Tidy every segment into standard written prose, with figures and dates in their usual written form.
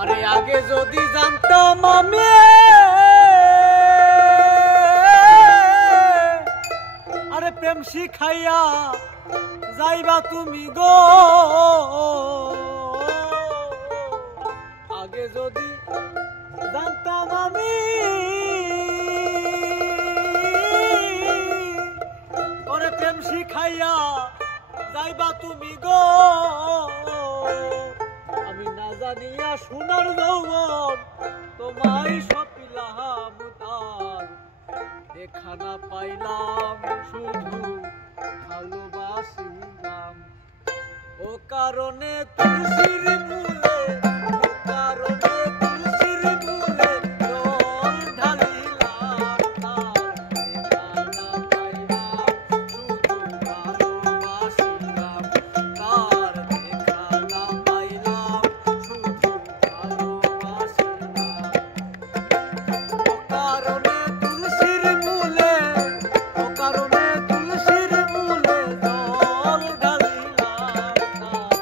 আরে আগে যদি জানতাম আমি আরে প্রেম শিখাইয়া যাইবা তুমি গো আগে যদি জানতাম আমি ওরে প্রেম শিখাইয়া যাইবা তুমি গো আমি না জানিয়া সোনার যৌবন তোমায় সপিলাম তার দেখা না পাইলাম শুধু ভালোবাসিলাম ও কারণে তুলসীর মূলে ও কারণে তুলসীর মূলে জল ঢালিলাম তার দেখা না পাইলাম শুধু ভালোবাসিলাম তার দেখা না পাইলাম শুধু ভালোবাসিলাম ও কারণে তুলসীর মূলে ও কারণে তুলসীর মূলে জল ঢালিলাম তার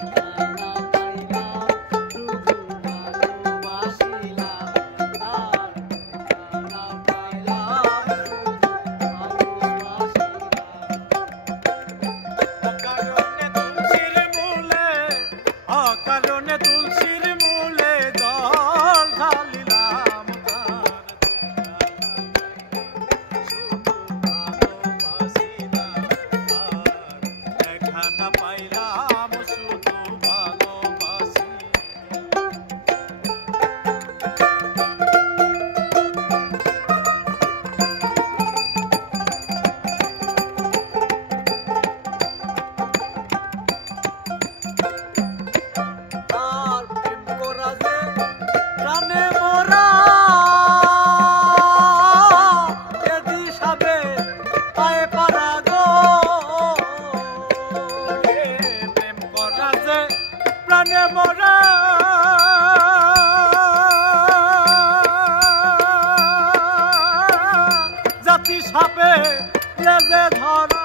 দেখা না পাইলাম শুধু ভালোবাসিলাম তার দেখা না পাইলাম শুধু ভালোবাসিলাম অকারণে তুলসীর মূলে জল ঢালিলাম তার শুধু ভালোবাসিলাম আর দেখা না পাইলাম শুধু ভালোবাসি আর প্রেম করা যে প্রাণে মোরা এদি সাবে পায়ে পারা গো প্রেম করা যে প্রাণে মরা জাতি সাপে যে ধরা